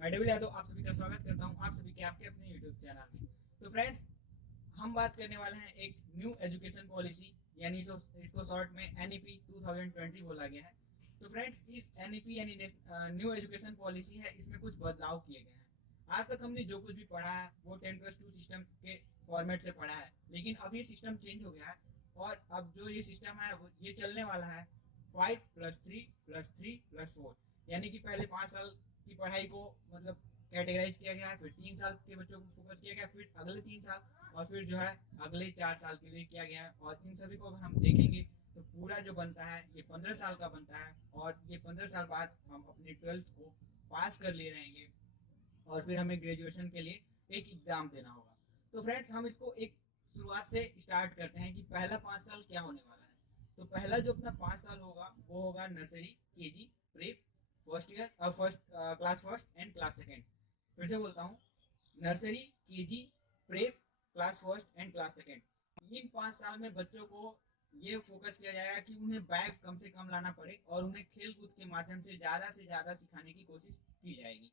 मैं डेविड यादव आप सभी का स्वागत करता हूं आप सभी के आपके अपने यूट्यूब चैनल में। तो फ्रेंड्स, हम बात करने वाले हैं एक न्यू एजुकेशन पॉलिसी, यानी इसको शॉर्ट में एनईपी 2020 बोला गया है। तो फ्रेंड्स, इस एनईपी यानी न्यू एजुकेशन पॉलिसी है, इसमें कुछ बदलाव किए गए हैं। आज तक हमने जो कुछ भी पढ़ा है वो 10+2 सिस्टम के फॉर्मेट से पढ़ा है, लेकिन अब ये सिस्टम चेंज हो गया है और अब जो ये सिस्टम है ये चलने वाला है 5+3+3+4, यानी कि पहले 5 साल की पढ़ाई को मतलब कैटेगराइज किया गया है, फिर 3 साल के बच्चों को फोकस किया गया, फिर अगले 3 साल और फिर जो है अगले 4 साल के लिए किया गया है। और इन सभी को अगर हम देखेंगे तो पूरा जो बनता है ये 15 साल का बनता है और ये 15 साल बाद हम अपनी 12th को पास कर ले रहेंगे और फिर हमें ग्रेजुएशन के लिए एक एग्जाम देना होगा। तो फ्रेंड्स, हम इसको एक शुरुआत से स्टार्ट करते हैं कि पहला 5 साल क्या होने वाला है। तो पहला जो अपना 5 साल होगा वो होगा nursery, KG, prep, first year, first class first and class second. फिर से बोलता हूँ, nursery, KG, prep, class first and class second. इन 5 साल में बच्चों को ये फोकस किया जाएगा कि उन्हें बैग कम से कम लाना पड़े और उन्हें खेल कूद के माध्यम से ज्यादा सिखाने की कोशिश की जाएगी।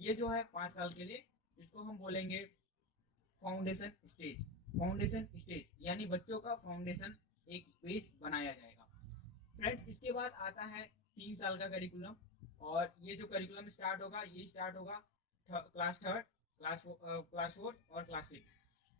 ये जो है 5 साल के लिए, इसको हम बोलेंगे फाउंडेशन स्टेज। फाउंडेशन स्टेज यानी बच्चों का फाउंडेशन एक बेस बनाया जाएगा। फ्रेंड्स, इसके बाद आता है 3 साल का करिकुलम और ये जो करिकुलम स्टार्ट होगा ये स्टार्ट होगा क्लास थर्ड, क्लास फोर्थ और class six.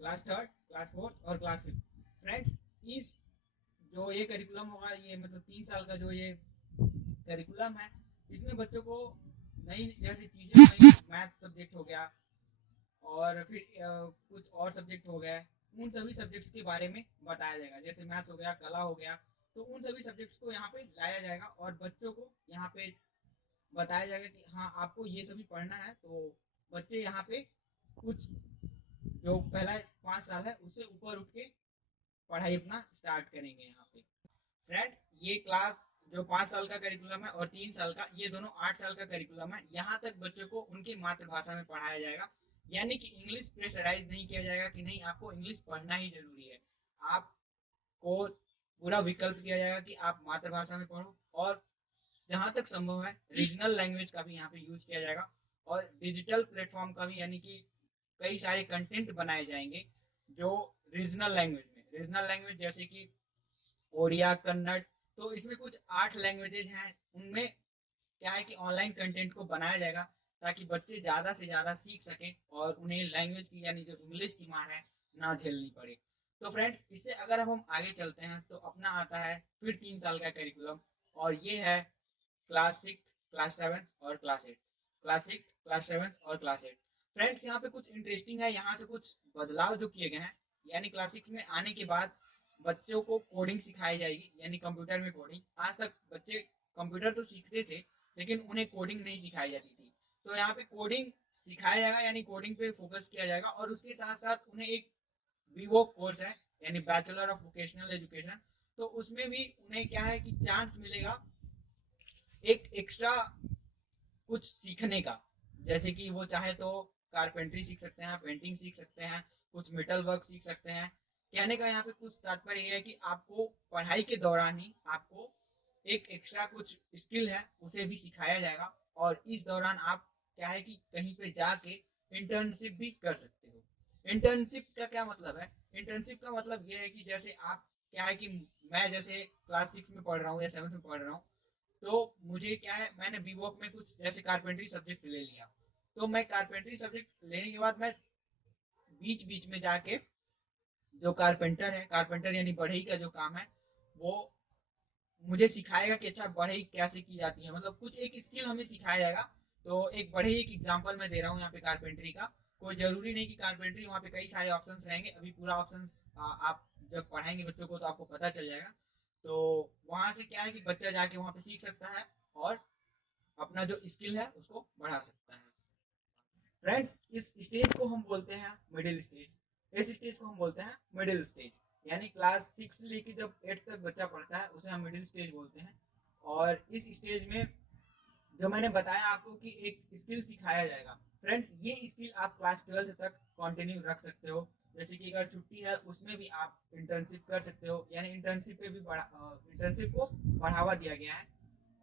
Class third, class fourth और क्लास फिफ्थ। फ्रेंड्स, इस जो ये करिकुलम होगा, ये मतलब 3 साल का जो ये करिकुलम है, इसमें बच्चों को नई जैसी चीजें, नई मैथ सब्जेक्ट हो गया और फिर कुछ और सब्जेक्ट हो गए, उन सभी सब्जेक्ट्स के बारे में बताया जाएगा। जैसे मैथ्स हो गया, कला हो गया, तो उन सभी सब्जेक्ट्स को यहाँ पे लाया जाएगा और बच्चों को यहाँ पे बताया जाएगा कि हाँ आपको ये सभी पढ़ना है। तो बच्चे यहाँ पे कुछ जो पहला 5 साल है उससे ऊपर उठ के पढ़ाई अपना स्टार्ट करेंगे यहाँ पे। फ्रेंड्स, ये क्लास जो 5 साल का करिकुलम है और 3 साल का, ये दोनों 8 साल का करिकुलम है। यहाँ तक बच्चों को उनकी मातृभाषा में पढ़ाया जाएगा, यानी कि इंग्लिश प्रेशराइज नहीं किया जाएगा कि नहीं आपको इंग्लिश पढ़ना ही जरूरी है। आपको पूरा विकल्प दिया जाएगा कि आप मातृभाषा में पढ़ो और जहां तक संभव है रीजनल लैंग्वेज का भी यहाँ पे यूज किया जाएगा और डिजिटल प्लेटफॉर्म का भी, यानी कि कई सारे कंटेंट बनाए जाएंगे जो रीजनल लैंग्वेज जैसे कि ओडिया, कन्नड़। तो इसमें कुछ 8 लैंग्वेजेज हैं, उनमें क्या है कि ऑनलाइन कंटेंट को बनाया जाएगा ताकि बच्चे ज्यादा से ज्यादा सीख सकें और उन्हें लैंग्वेज की यानी जो इंग्लिश की मार है ना झेलनी पड़े। तो फ्रेंड्स, इससे अगर अब हम आगे चलते हैं तो अपना आता है फिर 3 साल का करिकुलम और ये है क्लास 6, क्लास 7 और क्लास 8। क्लास 6, क्लास 7 और क्लास 8। फ्रेंड्स, यहाँ पे कुछ इंटरेस्टिंग है, यहाँ से कुछ बदलाव जो किए गए हैं। यानी क्लास 6 में आने के बाद बच्चों को कोडिंग सिखाई जाएगी, यानी कंप्यूटर में कोडिंग। आज तक बच्चे कंप्यूटर तो सीखते थे लेकिन उन्हें कोडिंग नहीं सिखाई जाती थी। तो यहाँ पे कोडिंग सिखाया जाएगा, यानी कोडिंग पे फोकस किया जाएगा और उसके साथ साथ उन्हें एक बीवो कोर्स है, यानी बैचलर ऑफ वोकेशनल एजुकेशन। तो उसमें भी उन्हें क्या है कि चांस मिलेगा एक एक्स्ट्रा कुछ सीखने का। जैसे कि वो चाहे तो कारपेंट्री सीख सकते हैं, पेंटिंग सीख सकते हैं, कुछ मेटल वर्क सीख सकते हैं। कहने का यहाँ पे कुछ तात्पर्य है कि आपको पढ़ाई के दौरान ही आपको एक एक्स्ट्रा कुछ स्किल है उसे भी सिखाया जाएगा और इस दौरान आप क्या है कि कहीं पे जाके इंटर्नशिप भी कर सकते हो। इंटर्नशिप का क्या मतलब है? इंटर्नशिप का मतलब ये है कि जैसे आप क्या है कि मैं जैसे क्लास 6 में पढ़ रहा हूँ या 7 में पढ़ रहा हूँ, तो मुझे क्या है, मैंने बीवॉक में कुछ जैसे कारपेंट्री सब्जेक्ट ले लिया। तो मैं कारपेंट्री सब्जेक्ट लेने के बाद मैं बीच बीच में जाके जो कारपेंटर है, कारपेंटर यानी बढ़ई का जो काम है, वो मुझे सिखाएगा कि अच्छा बढ़ई कैसे की जाती है, मतलब कुछ एक स्किल हमें सिखाया जाएगा। तो एक बढ़ई एक एग्जांपल मैं दे रहा हूँ यहाँ पे कारपेंट्री का। कोई जरूरी नहीं कि कारपेंट्री, वहाँ पे कई सारे ऑप्शंस रहेंगे। अभी पूरा ऑप्शंस आप जब पढ़ाएंगे बच्चों को तो आपको पता चल जाएगा। तो वहां से क्या है कि बच्चा जाके वहां पे सीख सकता है और अपना जो स्किल है उसको बढ़ा सकता है। फ्रेंड्स, इस स्टेज को हम बोलते हैं मिडिल स्टेज। इस स्टेज को हम बोलते हैं मिडिल स्टेज, यानी क्लास 6 से लेके जब 8 तक बच्चा पढ़ता है उसे हम मिडिल स्टेज बोलते हैं। और इस स्टेज में जो मैंने बताया आपको कि एक स्किल सिखाया जाएगा। फ्रेंड्स, ये स्किल आप क्लास 12 तक कंटिन्यू रख सकते हो। जैसे कि अगर छुट्टी है उसमें भी आप इंटर्नशिप कर सकते हो, यानी इंटर्नशिप पे भी इंटर्नशिप को बढ़ावा दिया गया है।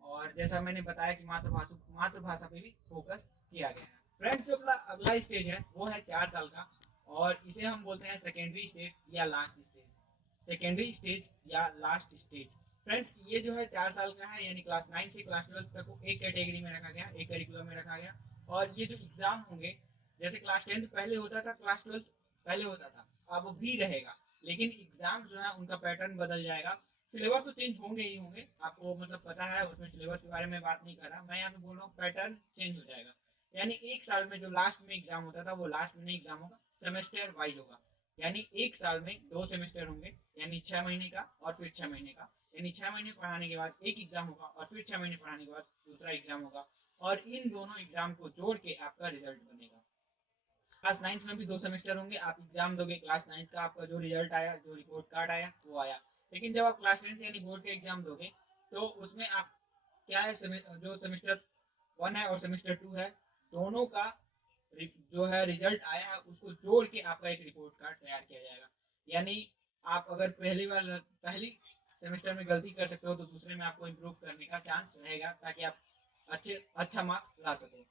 और जैसा मैंने बताया कि मातृभाषा पे भी फोकस किया गया है। फ्रेंड्स जो अपना अगला स्टेज है वो है 4 साल का, और इसे हम बोलते हैं सेकेंडरी स्टेज या लास्ट स्टेज। सेकेंडरी स्टेज या लास्ट स्टेज फ्रेंड्स, ये जो है 4 साल का है, यानी क्लास 9 से क्लास 12 तक को एक कैटेगरी में रखा गया, एक करिकुलम में रखा गया। और ये जो एग्जाम होंगे, जैसे क्लास 10 पहले होता था, क्लास 12 पहले होता था, अब भी रहेगा, लेकिन एग्जाम जो है उनका पैटर्न बदल जाएगा। सिलेबस तो चेंज होंगे ही होंगे, आपको मतलब पता है, उसमें सिलेबस के बारे में बात नहीं कर रहा मैं, यहाँ पे बोल रहा हूँ पैटर्न चेंज हो जाएगा। यानी एक साल में जो लास्ट में एग्जाम होता था वो लास्ट में नहीं एग्जाम होगा, सेमेस्टर वाइज होगा। यानी एक साल में 2 सेमेस्टर होंगे, यानी 6 महीने का और फिर 6 महीने का, यानी 6 महीने पढ़ाने के बाद एक एग्जाम होगा और फिर 6 महीने पढ़ाने के बाद दूसरा एग्जाम होगा, और इन दोनों एग्जाम को जोड़ के आपका रिजल्ट बनेगा। क्लास 9 में भी 2 सेमेस्टर होंगे, आप एग्जाम दोगे, क्लास 9 का आपका जो रिजल्ट आया, जो रिपोर्ट कार्ड आया वो आया। लेकिन जब आप क्लास 10 यानी बोर्ड के एग्जाम दोगे, तो उसमें आप क्या है, जो सेमेस्टर 1 है और सेमेस्टर 2 है, दोनों का जो है रिजल्ट आया है उसको जोड़ के आपका एक रिपोर्ट कार्ड तैयार किया जाएगा। यानी आप अगर पहली सेमेस्टर में गलती कर सकते हो, तो दूसरे में आपको इम्प्रूव करने का चांस रहेगा, ताकि आप अच्छा मार्क्स ला सको।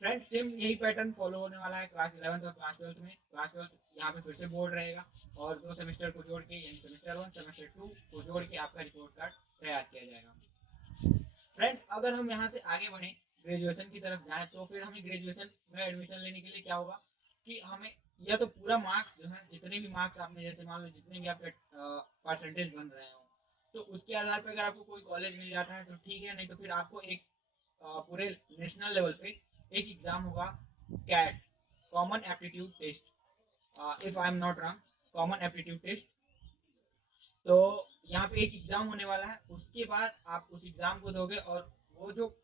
फ्रेंड्स सेम यही पैटर्न फॉलो होने वाला है क्लास 11 और क्लास 12 में। क्लास 12 यहाँ पे फिर से बोर्ड रहेगा, और 2 सेमेस्टर को जोड़ के, यानी सेमेस्टर 1 सेमेस्टर 2 को जोड़ के आपका रिपोर्ट कार्ड तैयार किया जाएगा। फ्रेंड्स अगर हम यहाँ से आगे बढ़े, ग्रेजुएशन की तरफ जाएं, तो फिर हमें ग्रेजुएशन में एडमिशन लेने के लिए क्या होगा कि हमें या तो पूरा मार्क्स जो है, जितने भी मार्क्स आपने, जैसे मान लो जितने भी आपके परसेंटेज बन रहे हो, तो उसके आधार पर अगर आपको कोई कॉलेज मिल जाता है तो ठीक है, नहीं तो फिर आपको एक पूरे नेशनल लेवल पे एक एग्जाम होगा, CAT, common aptitude test, if I am not wrong, common aptitude test. तो यहाँ पे एक एग्जाम होने वाला है, उसके बाद आप उस एग्जाम को दोगे, और वो जो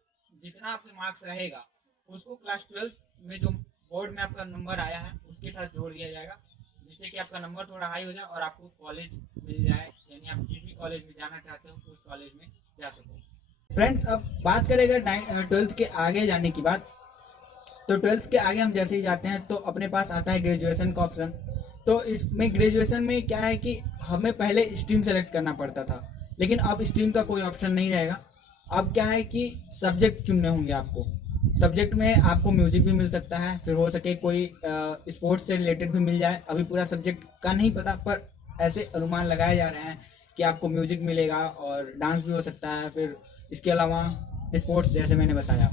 जितना आपके मार्क्स रहेगा उसको क्लास 12 में जो बोर्ड में आपका नंबर आया है उसके साथ जोड़ दिया जाएगा, जिससे कि आपका नंबर थोड़ा हाई हो जाए और आपको कॉलेज मिल जाए, यानी आप जिस भी कॉलेज में जाना चाहते हो उस कॉलेज में जा सको। फ्रेंड्स अब बात करेंगे 12th के आगे जाने की बात, तो 12th के आगे हम जैसे ही जाते हैं तो अपने पास आता है ग्रेजुएशन का ऑप्शन। तो इसमें ग्रेजुएशन में क्या है कि हमें पहले स्ट्रीम सेलेक्ट करना पड़ता था, लेकिन अब स्ट्रीम का कोई ऑप्शन नहीं रहेगा। अब क्या है कि सब्जेक्ट चुनने होंगे आपको। सब्जेक्ट में आपको म्यूजिक भी मिल सकता है, फिर हो सके कोई स्पोर्ट्स से रिलेटेड भी मिल जाए, अभी पूरा सब्जेक्ट का नहीं पता, पर ऐसे अनुमान लगाए जा रहे हैं कि आपको म्यूजिक मिलेगा और डांस भी हो सकता है, फिर इसके अलावा स्पोर्ट्स जैसे मैंने बताया।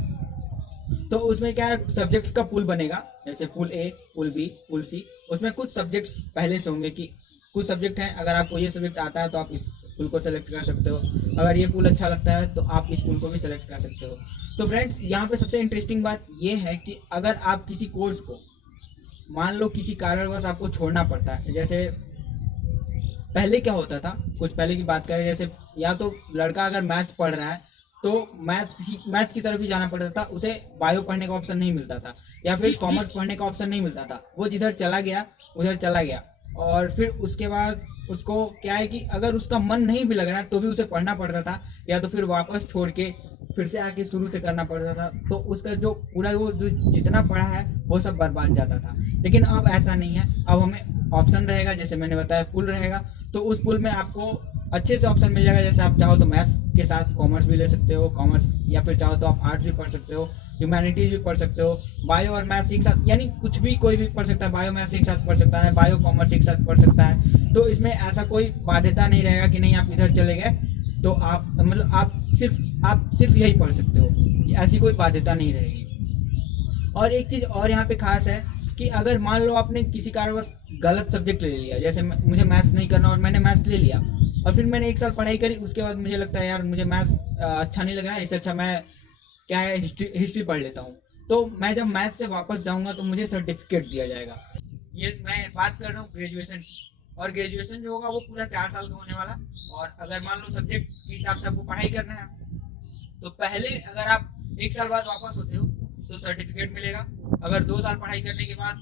तो उसमें क्या है, सब्जेक्ट्स का पूल बनेगा, जैसे pool A, pool B, pool C. उसमें कुछ सब्जेक्ट्स पहले से होंगे कि कुछ सब्जेक्ट हैं, अगर आपको ये सब्जेक्ट आता है तो आप इस पूल को सेलेक्ट कर सकते हो, अगर ये पूल अच्छा लगता है तो आप इस पूल को भी सेलेक्ट कर सकते हो। तो फ्रेंड्स यहाँ पे सबसे इंटरेस्टिंग बात ये है कि अगर आप किसी कोर्स को मान लो किसी कारणवश आपको छोड़ना पड़ता है, जैसे पहले क्या होता था, कुछ पहले की बात करें, जैसे या तो लड़का अगर मैथ्स पढ़ रहा है तो मैथ्स की तरफ ही जाना पड़ता था, उसे बायो पढ़ने का ऑप्शन नहीं मिलता था, या फिर कॉमर्स पढ़ने का ऑप्शन नहीं मिलता था, वो जिधर चला गया उधर चला गया। और फिर उसके बाद उसको क्या है कि अगर उसका मन नहीं भी लग रहा है तो भी उसे पढ़ना पड़ता था, या तो फिर वापस छोड़ के फिर से आके शुरू से करना पड़ता था, तो उसका जो पूरा वो जो जितना पढ़ा है वो सब बर्बाद जाता था। लेकिन अब ऐसा नहीं है, अब हमें ऑप्शन रहेगा, जैसे मैंने बताया पुल रहेगा, तो उस पुल में आपको अच्छे से ऑप्शन मिल जाएगा। जैसे आप चाहो तो मैथ्स के साथ कॉमर्स भी ले सकते हो, कॉमर्स, या फिर चाहो तो आप आर्ट्स भी पढ़ सकते हो, ह्यूमैनिटीज भी पढ़ सकते हो, बायो और मैथ्स एक साथ, यानी कुछ भी कोई भी पढ़ सकता है, बायो मैथ्स एक साथ पढ़ सकता है, बायो कॉमर्स एक साथ पढ़ सकता है। तो इसमें ऐसा कोई बाध्यता नहीं रहेगा कि नहीं आप इधर चले गए तो आप मतलब आप सिर्फ यही पढ़ सकते हो, ऐसी कोई बाध्यता नहीं रहेगी। और एक चीज़ और यहाँ पे खास है कि अगर मान लो आपने किसी कारणवश गलत सब्जेक्ट ले लिया, जैसे मुझे मैथ्स नहीं करना और मैंने मैथ्स ले लिया, और फिर मैंने 1 साल पढ़ाई करी, उसके बाद मुझे लगता है यार मुझे मैथ्स अच्छा नहीं लग रहा है, इससे अच्छा मैं क्या है हिस्ट्री पढ़ लेता हूँ, तो मैं जब मैथ्स से वापस जाऊँगा तो मुझे सर्टिफिकेट दिया जाएगा। ये मैं बात कर रहा हूँ ग्रेजुएशन की, और ग्रेजुएशन जो होगा वो पूरा 4 साल का होने वाला। और अगर मान लो सब्जेक्ट के हिसाब से आपको पढ़ाई करना है, तो पहले अगर आप 1 साल बाद वापस होते हो तो सर्टिफिकेट मिलेगा, अगर 2 साल पढ़ाई करने के बाद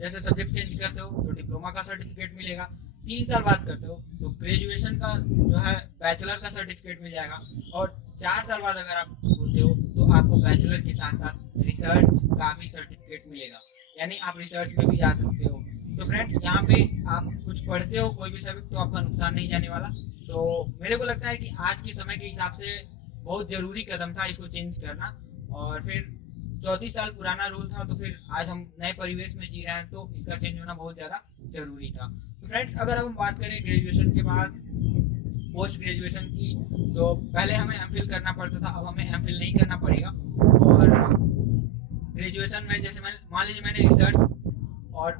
जैसे सब्जेक्ट चेंज करते हो तो डिप्लोमा का सर्टिफिकेट मिलेगा, 3 साल बाद करते हो तो ग्रेजुएशन का जो है बैचलर का सर्टिफिकेट मिल जाएगा, और 4 साल बाद अगर आप होते हो तो आपको बैचलर के साथ साथ रिसर्च का भी सर्टिफिकेट मिलेगा, यानी आप रिसर्च में भी जा सकते हो। तो फ्रेंड्स यहाँ पे आप कुछ पढ़ते हो कोई भी सब्जेक्ट तो आपका नुकसान नहीं जाने वाला। तो मेरे को लगता है कि आज के समय के हिसाब से बहुत ज़रूरी कदम था इसको चेंज करना। और फिर 34 साल पुराना रूल था, तो फिर आज हम नए परिवेश में जी रहे हैं, तो इसका चेंज होना बहुत ज़्यादा जरूरी था। तो फ्रेंड्स, अगर अब हम बात करें ग्रेजुएशन के बाद पोस्ट ग्रेजुएशन की, तो पहले हमें एमफिल करना पड़ता था, अब हमें एमफिल नहीं करना पड़ेगा। और ग्रेजुएशन में जैसे मान लीजिए मैंने रिसर्च और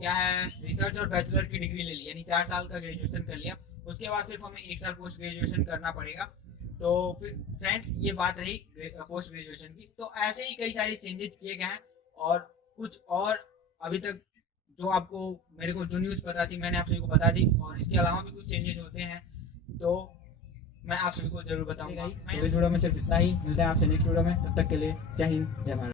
क्या है, रिसर्च और बैचलर की डिग्री ले ली, यानी 4 साल का ग्रेजुएशन कर लिया, उसके बाद सिर्फ हमें 1 साल पोस्ट ग्रेजुएशन करना पड़ेगा। तो फिर फ्रेंड्स, ये बात रही पोस्ट ग्रेजुएशन की। तो ऐसे ही कई सारे चेंजेस किए गए हैं, और कुछ और अभी तक जो आपको मेरे को जो न्यूज़ पता थी मैंने आप सभी को बता दी, और इसके अलावा भी कुछ चेंजेस होते हैं तो मैं आप सभी को जरूर बताऊंगा। तो इस वीडियो में सिर्फ इतना ही, मिलते हैं आपसे नेक्स्ट वीडियो में, तब तक के लिए जय हिंद जय भारत।